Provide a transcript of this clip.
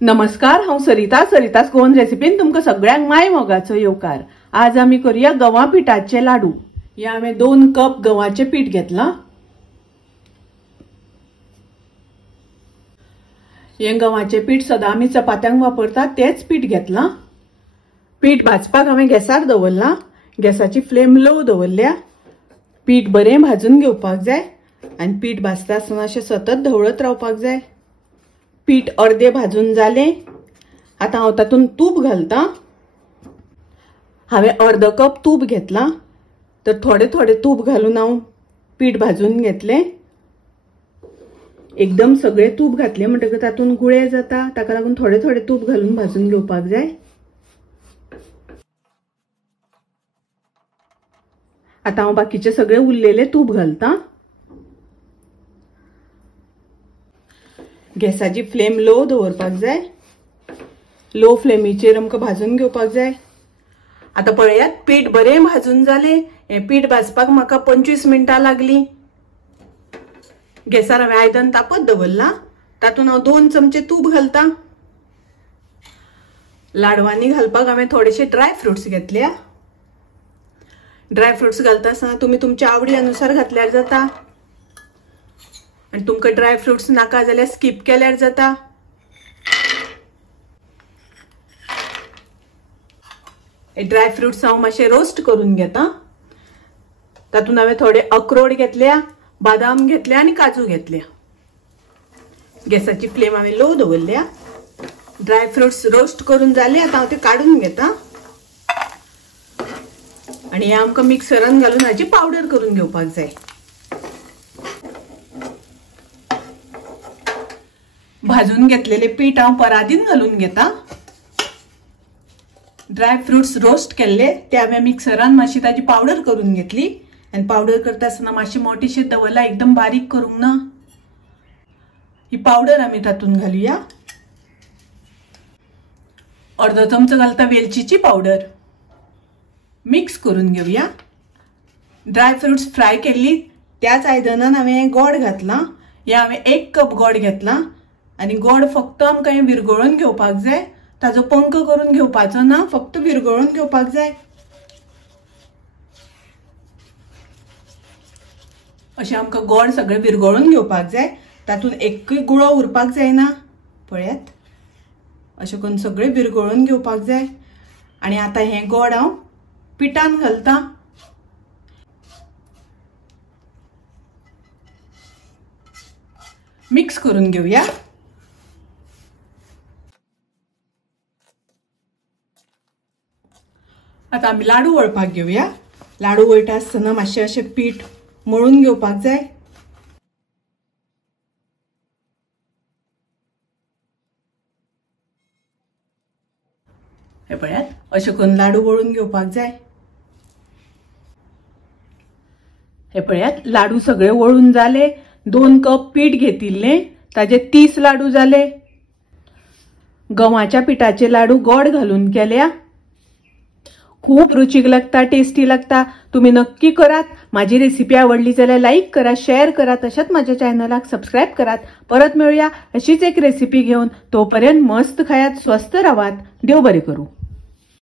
नमस्कार, हांव सरितास गोवन रेसिपीन तुमकां सगळ्यांक माय मोगाचो येवकार। आज आमी करूया गव्हा पिठाचे लाडू। या हांवें 2 कप गव्हाचे पीठ घेतला। हे गव्हाचे पीठ सदां आमी चपात्यांक वापरतात तेच पीठ घेतला। पीठ भाजपाक हांवें गॅसार दवरला। गॅसाची फ्लेम लो दवरल्या। पीठ बरें भाजून घेवपाक जाय आनी पीठ भाजता आसतना अशें सतत ढवळत रावपाक जाय। पीठ अर्धे भाजून जाले। आता हांव तातूंत तूप घालता। हांवें अर्ध कप तूप घेतला, तर थोडे थोडे तूप घालून हांव पीठ भाजून घेतले। एकदम सगळे तूप घातले म्हणटकीर तातूंत गुळे जाता, ताका लागून थोडे थोडे तूप घालून भाजून घेवपाक जाय। आता हांव बाकीचे सगळे उरलेले तूप घालता। गॅसाची फ्लेम लो दवरपाक जाय। लो फ्लेमीचेर आमकां भाजून घेवपाक जाय। आता पळयात, पीठ बरें भाजून जाले। हे पीठ भाजपाक म्हाका 25 मिनटां लागली। गॅसार हांवें आयदन तापत दवरला। तातूंत हांव 2 चमचे तूप घालता। लाडवांनी घालपाक हांवें थोडेशे ड्राय फ्रुट्स घेतल्या। ड्राय फ्रुट्स घालता आसतना तुमी तुमच्या आवडी अनुसार घातल्यार जाता, आनी तुमकां ड्राय फ्रुट्स नाका जाल्यार स्किप केल्यार जाता। हे ड्राय फ्रुट्स हांव मातशे रोस्ट करून घेता। तातूंत हांवें थोडे अक्रोड घेतल्या, बदाम घेतले आनी काजू घेतल्या। गॅसाची फ्लेम हांवें लो दवरल्या। ड्राय फ्रुट्स रोस्ट करून जाले। आता हांव ते काडून घेता आनी हे आमकां मिक्सरान घालून हाची पावडर करून घेवपाक जाय। भाजून घेतलेले पीठ हांव परादीन घालून घेता। ड्राय फ्रुट्स रोस्ट केल्ले ते हांवें मिक्सरान मातशी ताची पावडर करून घेतली। आनी पावडर करता आसतना मातशी मोठीशी दवरला, एकदम बारीक करूंक ना। ही पावडर आमी तातूंत घालुया। अर्धो चमचो घालता वेलचीची पावडर। मिक्स करून घेवया। ड्राय फ्रुट्स फ्राय केल्ली त्याच आयदनान हांवें गोड घातला। हे हांवें 1 कप गोड घेतला आनी गोड फक्त आमकां हे विरगळून घेवपाक जाय। ताजो पंख करून घेवपाचो ना, फक्त विरगळून घेवपाक जाय। अशें आमकां गोड सगळें विरगळून घेवपाक जाय। तातूंत एकूय गुळो उरपाक जायना। पळयात, अशें करून सगळें विरगळून घेवपाक जाय। आनी आतां हें गोड हांव पिठान घालता। मिक्स करून घेवया। आता आमी लाडू वळपाक घेवया। लाडू वळटा आसतना मातशें अशें पीठ मळून घेवपाक जाय। हे पळयात, अशें करून लाडू वळून घेवपाक जाय। हे पळयात, लाडू सगळे वळून जाले। 2 कप पीठ घेतिल्ले, ताजे 30 लाडू जाले। गव्हाच्या पिठाचे लाडू गोड घालून केल्या। खूप रुचीक लागता, टेस्टी लागता। तुम्ही नक्की करात। माझी रेसिपी आवडली जाल्यार लाईक करा, शेअर करा, तशेंच माझ्या चॅनलाक सबस्क्राईब करात। परत मिळूया अशीच एक रेसिपी घेऊन। तोपर्यंत मस्त खायात, स्वस्थ राहात। देव बरें करू।